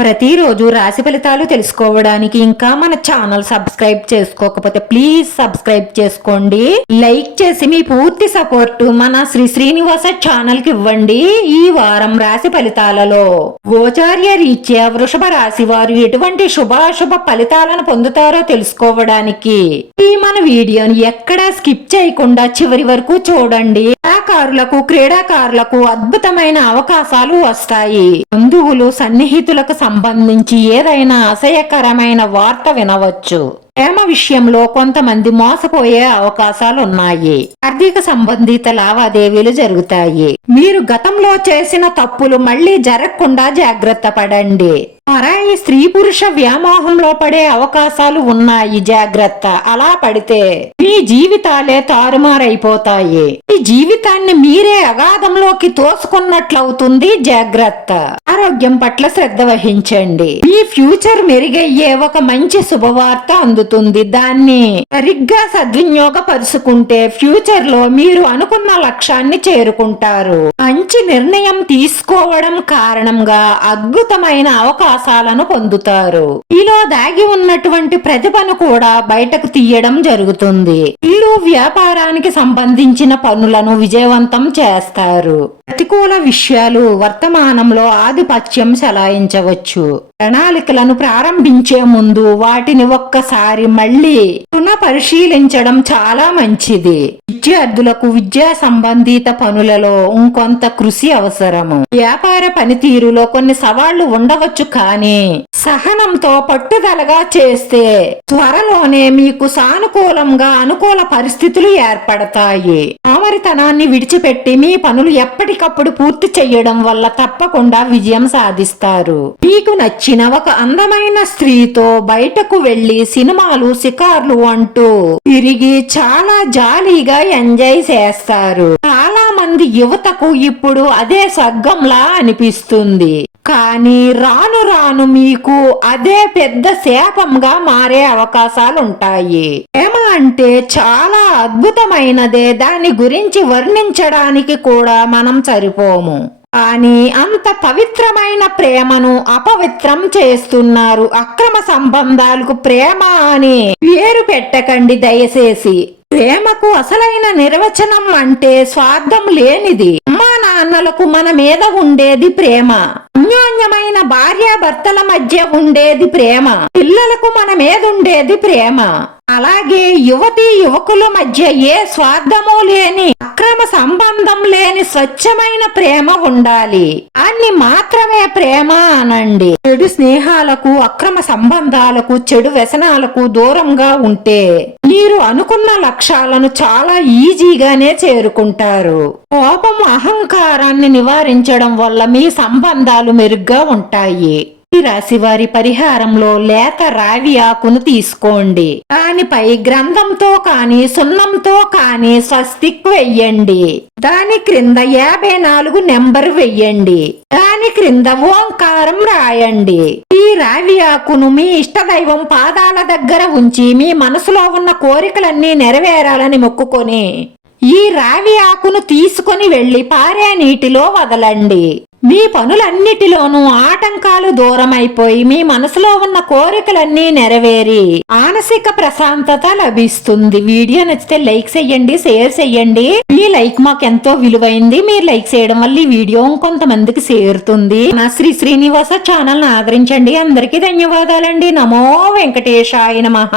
ప్రతిరోజు రాశి ఫలితాలు తెలుసుకోవడానికి ఇంకా మన ఛానల్ సబ్స్క్రైబ్ చేసుకోకపోతే ప్లీజ్ సబ్స్క్రైబ్ చేసుకోండి. లైక్ చేసి మీ పూర్తి సపోర్ట్ మన శ్రీ శ్రీనివాస ఛానల్కి ఇవ్వండి ఈ వారం రాశి ఫలితాలలో. గోచార్య రీత్యా వృషభ రాశి వారు ఎటువంటి శుభాశుభ ఫలితాలను పొందుతారో తెలుసుకోవడానికి ఈ మన వీడియోని ఎక్కడా స్కిప్ చేయకుండా చివరి వరకు చూడండి. కళాకారులకు క్రీడాకారులకు అద్భుతమైన అవకాశాలు వస్తాయి. బంధువులు సన్నిహితులకు సంబంధించి ఏదైనా అసహ్యకరమైన వార్త వినవచ్చు. ప్రేమ విషయంలో కొంతమంది మోసపోయే అవకాశాలు ఉన్నాయి ఆర్థిక సంబంధిత లావాదేవీలు జరుగుతాయి. మీరు గతంలో చేసిన తప్పులు మళ్ళీ జరగకుండా జాగ్రత్త పడండి. పరాయి స్త్రీ పురుష వ్యామోహంలో పడే అవకాశాలు ఉన్నాయి. జాగ్రత్త. అలా పడితే మీ జీవితాలే తారుమారైపోతాయి. మీ జీవితాన్ని మీరే అగాధంలోకి తోసుకున్నట్లవుతుంది జాగ్రత్త. ఆరోగ్యం పట్ల శ్రద్ధ వహించండి. మీ ఫ్యూచర్ మెరుగయ్యే ఒక మంచి శుభవార్త అందుతుంది దాన్ని సరిగ్గా సద్వినియోగపరుచుకుంటే ఫ్యూచర్లో మీరు అనుకున్న లక్ష్యాన్ని చేరుకుంటారు. మంచి నిర్ణయం తీసుకోవడం కారణంగా అద్భుతమైన అవకాశాలను పొందుతారు. మీలో దాగి ఉన్నటువంటి ప్రతిభను కూడా బయటకు తీయడం జరుగుతుంది. ఇల్లు వ్యాపారానికి సంబంధించిన పనులను విజయవంతం చేస్తారు. ప్రతికూల విషయాలు వర్తమానంలో ఆధిపత్యం చెలాయించవచ్చు. ప్రణాళికలను ప్రారంభించే ముందు వాటిని ఒక్కసారి మళ్ళీ పునః పరిశీలించడం చాలా మంచిది. విద్యార్థులకు విద్యా సంబంధిత పనులలో ఇంకొంత కృషి అవసరము. వ్యాపార పనితీరులో కొన్ని సవాళ్ళు ఉండవచ్చు కానీ సహనంతో పట్టుదలగా చేస్తే త్వరలోనే మీకు సానుకూలంగా అనుకూల పరిస్థితులు ఏర్పడతాయి. అమరితనాన్ని విడిచిపెట్టి మీ పనులు ఎప్పటికప్పుడు పూర్తి చేయడం వల్ల తప్పకుండా విజయం సాధిస్తారు. మీకు నచ్చిన ఒక అందమైన స్త్రీతో బయటకు వెళ్ళి సినిమాలు షికార్లు అంటూ తిరిగి చాలా జాలీగా ఎంజాయ్ చేస్తారు. చాలా మంది యువతకు ఇప్పుడు అదే సగ్గంలా అనిపిస్తుంది. కానీ రాను రాను మీకు అదే పెద్ద శాపంగా మారే అవకాశాలుంటాయి. ప్రేమ అంటే చాలా అద్భుతమైనదే. దాని గురించి వర్ణించడానికి కూడా మనం సరిపోము. కానీ అంత పవిత్రమైన ప్రేమను అపవిత్రం చేస్తున్నారు అక్రమ సంబంధాలకు ప్రేమ అని పేరు పెట్టకండి దయచేసి. ప్రేమకు అసలైన నిర్వచనం అంటే స్వార్థం లేనిది. నాన్నలకు మన మీద ఉండేది ప్రేమ. అన్యోన్యమైన భార్యాభర్తల మధ్య ఉండేది ప్రేమ. పిల్లలకు మన మీద ఉండేది ప్రేమ. అలాగే యువతి యువకుల మధ్య ఏ స్వార్థము లేని అక్రమ సంబంధం లేని స్వచ్ఛమైన ప్రేమ ఉండాలి. అన్ని మాత్రమే ప్రేమ అనండి. చెడు స్నేహాలకు అక్రమ సంబంధాలకు చెడు వ్యసనాలకు దూరంగా ఉంటే మీరు అనుకున్న లక్ష్యాలను చాలా ఈజీగానే చేరుకుంటారు. కోపం అహంకారాన్ని నివారించడం వల్ల మీ సంబంధాలు మెరుగ్గా ఉంటాయి. ఈ రాశి వారి పరిహారంలో లేత రావి ఆకును తీసుకోండి. దానిపై గ్రంథంతో కాని సున్నంతో కాని స్వస్తిక్ వెయ్యండి. దాని క్రింద యాభై నాలుగు నెంబర్ వెయ్యండి. దాని క్రింద ఓంకారం రాయండి. ఈ రావి ఆకును మీ ఇష్టదైవం పాదాల దగ్గర ఉంచి మీ మనసులో ఉన్న కోరికలన్నీ నెరవేరాలని మొక్కుకొని ఈ రావి ఆకును తీసుకొని వెళ్ళి పారే నీటిలో వదలండి. మీ పనులన్నిటిలోనూ ఆటంకాలు దూరమైపోయి మీ మనసులో ఉన్న కోరికలన్నీ నెరవేరి మానసిక ప్రశాంతత లభిస్తుంది. వీడియో నచ్చితే లైక్ చేయండి షేర్ చేయండి మీ లైక్ మాకు ఎంతో విలువైంది. మీరు లైక్ చేయడం వల్ల ఈ వీడియో కొంతమందికి చేరుతుంది. నా శ్రీ శ్రీనివాస ఛానల్ ఆదరించండి. అందరికీ ధన్యవాదాలండి. నమో వెంకటేశాయ నమః.